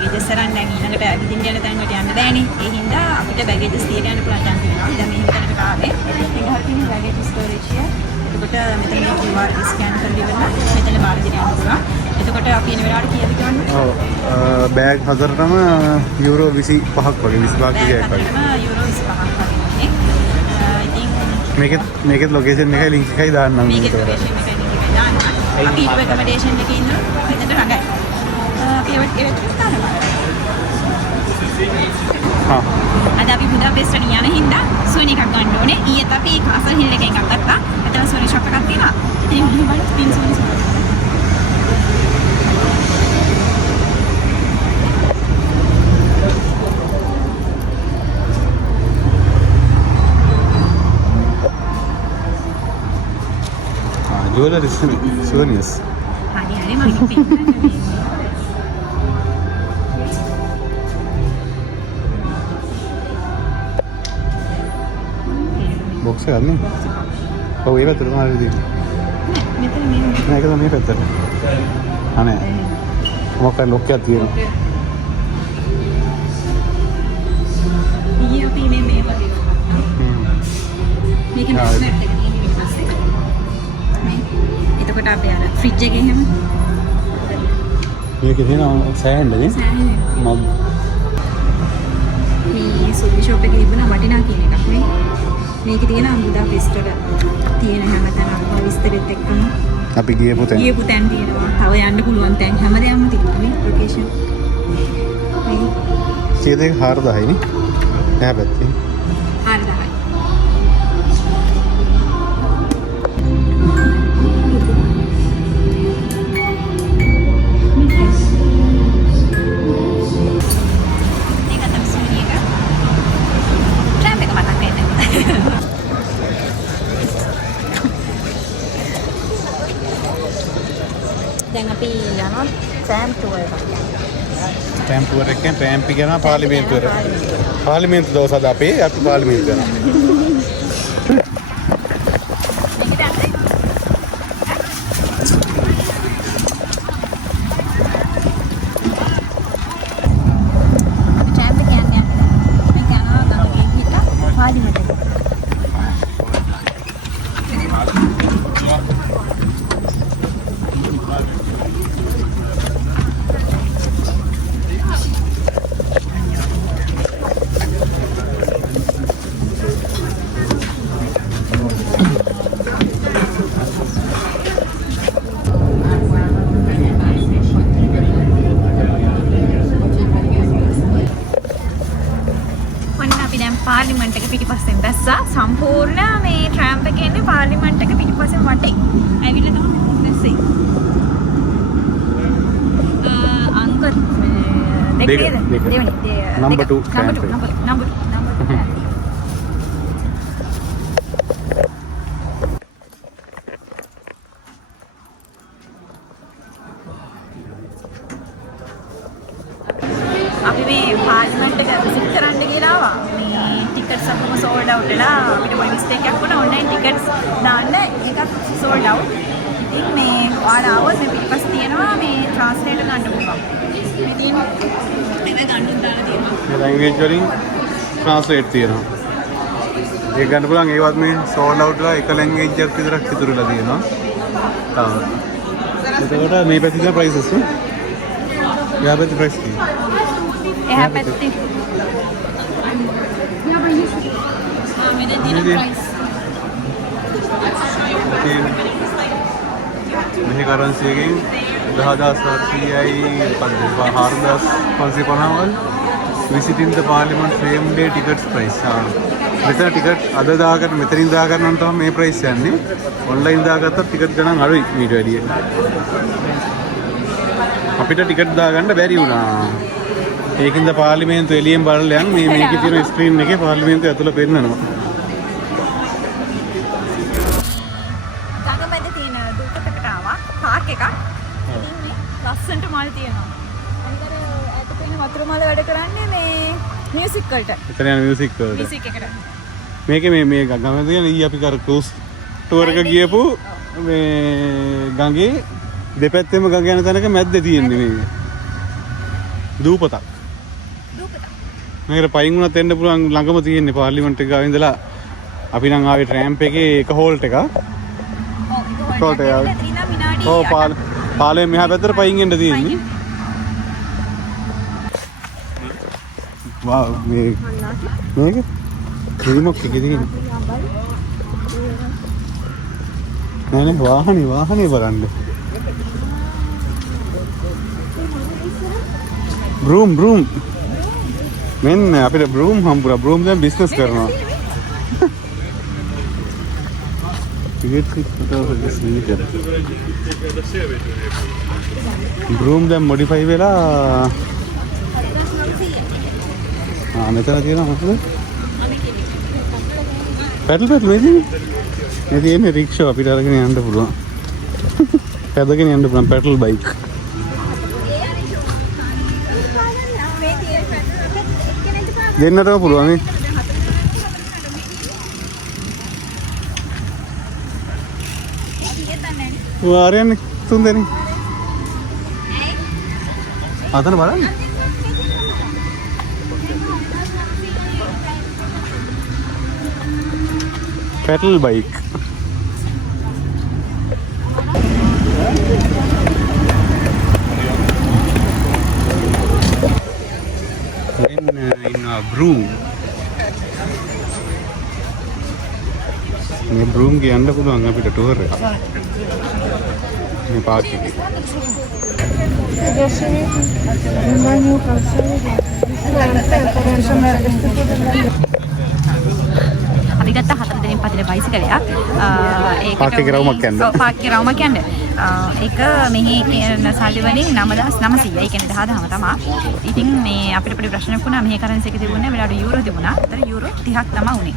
බැගේජස් අරන් දැන් ඊළඟට ඇවිදින්න යන තැනකට යන්න බෑනේ. ඒ හින්දා අපිට බැගේජස් තියලා යන්න පුළුවන් තැන තියෙනවා. දැන් මේ හිතනකට ආවේ. ඒක හරියට බැගේජ් ස්ටෝරේජ් එක. එතකොට මෙතන QR ස්කෑන් කරලා ඉවරලා මෙතන බාර දෙන්න යනවා. එතකොට අපි එන වෙලාවට කීයද කියන්නේ? ඔව්. බෑග් හතරටම යුරෝ 25ක් වගේ 25ක් වගේ. යුරෝ 25ක් වගේ. මේකෙත් ලොකේෂන් එකයි ලින්ක් එකයි දාන්නම්. මේකෙත් ලොකේෂන් එකයි ලින්ක් එකයි දාන්න. අපි ඊට රෙකමෙන්ඩේෂන් එකේ ඉන්නවා. මෙතන රඟයි. අපි ඒවත් දානවා. අද අපි බුදාපෙස්ට් යන හින්දා සෝනි එකක් ගන්න ඕනේ. ඊයේත් අපි කාසල් හිල් එකෙන් එකක් ගත්තා. එතන සෝනි ෂොප් එකක් තියෙනවා. ඉතින් මෙහෙම බලන්න පින් Sony shop. Jewelry souvenirs. Hari magi pin. Box එක ගන්න. ඔව් ඒ පැත්තට මාරි දී. මෙතන මේ. මේක තමයි මේ පැත්තට. අනේ. මොකක්ද ලොක් එකක් තියෙනවා. ඊයේ අපි මේ වගේ. මේක මැග්නට් එක නේ ඊට පස්සේ. එතකොට අපි අර ෆ්‍රිජ් එකේ එහෙම මේකේ තියෙන සෑහෙන්ද නේ? මග්. මේ සුදු ෂොප් එකේ තිබුණ වටිනා කියන එකක් නේ. මේකේ තියෙන බුදාපෙස්ට් වල තියෙන හැමතැනම විස්තරෙත් එක්කම අපි ගියපු තැන තියෙනවා. තව යන්න පුළුවන් තැන් හැමදේම තිබුණා නේ ලොකේෂන්. මේ කීයද 4000යි නේ? එහා පැත්තේ. 4000යි. දැන් අපි යනවා ට්‍රෑම් ටුවර් එකට. ට්‍රෑම් ටුවර් එකෙන් ට්‍රෑම් එක යනවා පාර්ලිමේන්තුවට. පාර්ලිමේන්තු දවස් අද අපි පාර්ලිමේන්තුව යනවා. පාර්ලිමේන්තු එක පිටිපස්සෙන් දැස්සා සම්පූර්ණ මේ ට්‍රෑම් එකේ ඉන්නේ පාර්ලිමේන්තු එක පිටිපස්සෙන් වටේ. ඇවිල්ලා තමයි දැස්සේ. අංක දෙකේද? දෙවෙනි. Number 2 number 2. අපි මේ පාර්ලිමේන්තු එක විසිට් කරන්න ගිහලා ආවා. ටිකට්ස් අපම සෝල්ඩ් අවුට් වෙලා අපිට පොඩි මිස්ටේක් එකක් වුණා. ඔන්ලයින් ටිකට්ස් දාන්න එකක් සෝල්ඩ් අවුට්. ඉතින් මේ ඔයාලා ආවොත් මේ පිටිපස්ස තියෙනවා මේ ට්‍රාන්ස්ලේටර් ගන්න පුළුවන්. මේ තියෙන ඒක ගන්න දාලා තියෙනවා. මේ ලැන්ග්වේජ් වලින් ට්‍රාන්ස්ලේට් තියෙනවා. ඒක ගන්න පුළුවන්. ඒවත් මේ සෝල්ඩ් අවුට් ලා එක ලැන්ග්වේජ් එකක් විතරක් ඉතුරුලා තියෙනවා. තාම. එතකොට මේ පැත්තේ තියෙන ප්‍රයිසස් නේ. යා පැත්තේ ප්‍රයිස් තියෙනවා. එහා පැත්තේ මෙහි කරන්සි එකෙන් 10400යි 4550 visiting the parliament same day tickets price. මෙතන ටිකට් අද දාගන්න මෙතනින් දාගන්න නම් තමයි මේ ප්‍රයිස් යන්නේ. ඔන්ලයින් දාගත්තත් ටිකට් ගණන් අඩුයි මීට වැඩිය. අපිට ටිකට් දාගන්න බැරි වුණා. ඒකින්ද පාර්ලිමේන්තුව එළියෙන් බලලා යන් මේකේ තියෙන ස්ක්‍රීන් එකේ පාර්ලිමේන්තුව ඇතුළ පෙන්නනවා. ගඟමැද තියෙන දුකටකට ආවා පාක් එකක්. ඉතින් මේ ලස්සනට මල් තියෙනවා. අනිතර ඈත පේන වතුර මල වැඩ කරන්නේ මේ මියුසික් වලට. එතන යන මියුසික් වලට. මියුසික් එකට. මේකේ මේ ගඟමැද තියෙන ඊ අපි කර ක්‍රූස් ටුවර් එක ගියපු මේ ගඟේ දෙපැත්තෙම ගඟ යන තැනක මැද්දේ තියෙන්නේ මේක. දූපතක්. මේකට පයින් වුණත් එන්න පුළුවන් ළඟම තියෙන්නේ පාර්ලිමේන්තු එක ගාව ඉඳලා අපි නම් ආවේ ට්‍රෑම්ප් එකේ එක හෝල්ට් එකක්. හෝල්ට් එක. ඔව් පාලේ මෙහා පැත්තට පයින් එන්න තියෙන්නේ. වා මේක දෙවිමක් එකේ තියෙන්නේ. නෑ වාහනේ බලන්න. බ්‍රූම් මෙන්න අපිට බ්‍රූම් හම්බුණා. බ්‍රූම් දැන් බිස්නස් කරනවා. බ්‍රූම් දැන් මොඩිෆයි වෙලා මෙතන තියෙනවා මොකද? පැටල් මේ තියෙන්නේ රික්ෂා අපිට අරගෙන යන්න පුළුවන්. පැදගෙන යන්න පුළුවන් පැටල් බයික්. දෙන්නටම පුළුවන් නේ. වාරයන්නේ තුන් දෙනෙක්. අතන බලන්න. Petal bike. in a broom. මේ බ්‍රූම් ගේ යන්න පුළුවන් අපිට ටුවර් එක. මේ පාර්ක් එකේ. අපි ගත්ත 4 දෙනෙක් පදින බයිසිකලයක්. පාර්ක් එකේ රවුමක් යන්න. ඔව් පාර්ක් එකේ රවුමක් යන්න. ඒක මෙහි කියන සල්ලි වලින් 9900. ඒ කියන්නේ 10000ම තමයි. ඉතින් මේ අපිට පොඩි ප්‍රශ්නයක් වුණා. මෙහි කරන්සි එක තිබුණේ වෙලාවට යූරෝ තිබුණා. ඒතර යූරෝ 30ක් තමයි උනේ.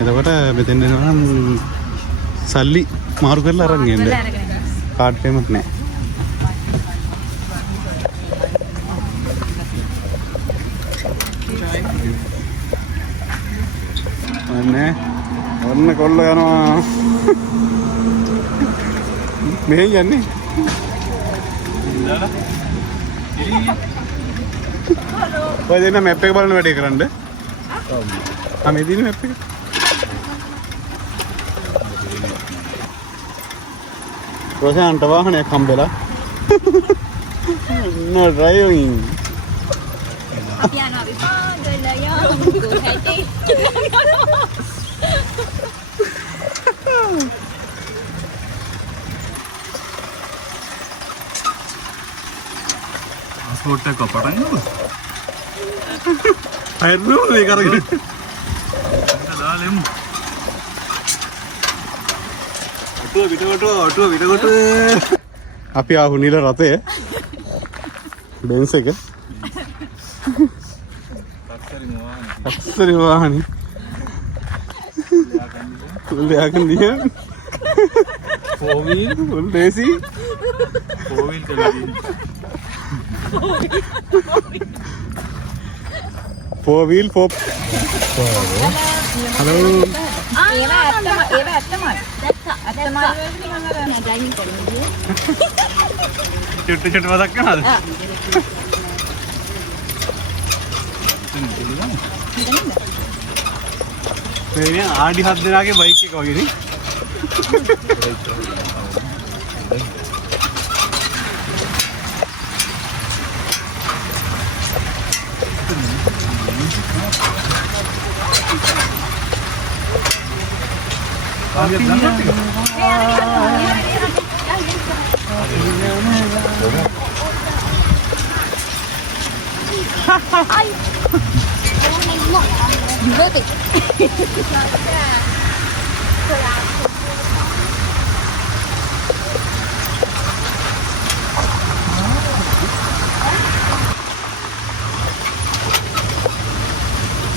එතකොට මෙතෙන් එනවා නම් සල්ලි මාරු කරලා අරන් යන්න. කාඩ් පේමන්ට් නැහැ. ඔන්න කොල්ල යනවා. මෙහෙන් යන්නේ. ඔය දෙන්න මැප් එක බලන වැඩේ කරන්න. මේ දින මැප් එක. රොෂාන්ට වාහනයක් හම්බෙලා. No driving. අපි යනවා විපාගල යමුකෝ පාස්පෝර්ට් එක කපටන් නේද? අයරු මේක අරගෙන. දාලෙමු. විටකොට අපි ආහු නිල රථය බෙන්ස් එක අක්සරි වාහනේ කුල්ලයාගෙන දිය ෆෝවිල් ෆුල් දේසි ෆෝවිල් කලදී ෆෝවිල් ෆෝ හලෝ ඒවා ඇත්තමයි. චුට්ටු මතක් කරනවද? මේ ආඩි 7 දෙනාගේ බයික් එක වගේ නේ.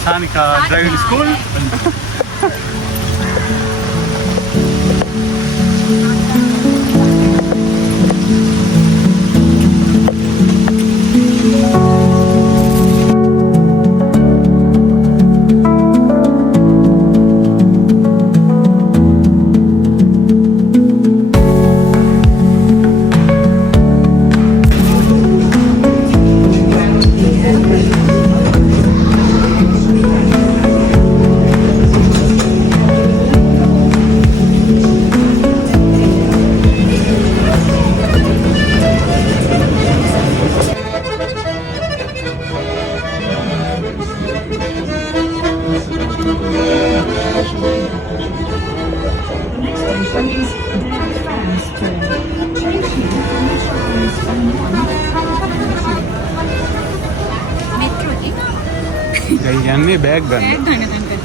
Sanika driving school. යන්නේ බෑග් ගන්න. බෑග් ගන්න තැනකට.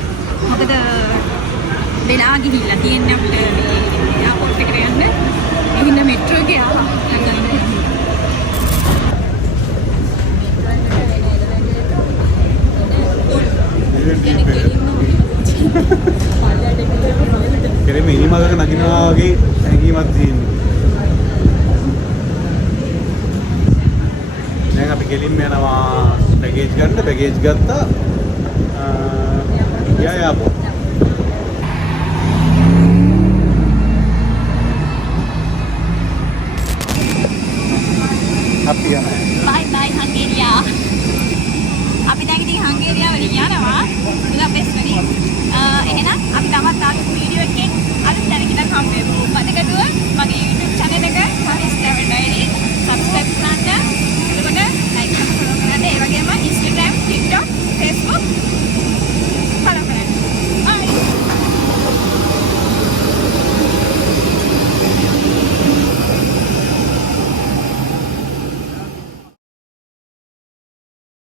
මොකද වෙලා ගිහිල්ලා තියෙන්නේ අපිට මේ එයාපෝට් එකට යන්න. ඒ හින්දා මෙට්‍රෝ එකේ ආවා. කෙරෙම ඉනිමගක නගිනවා වගේ හැඟීමක් තියෙනවා. දැන් අපි ගෙලින්ම යනවා බැගේජ් ගන්න. බැගේජ් ගත්තා. යා යාපෝට්.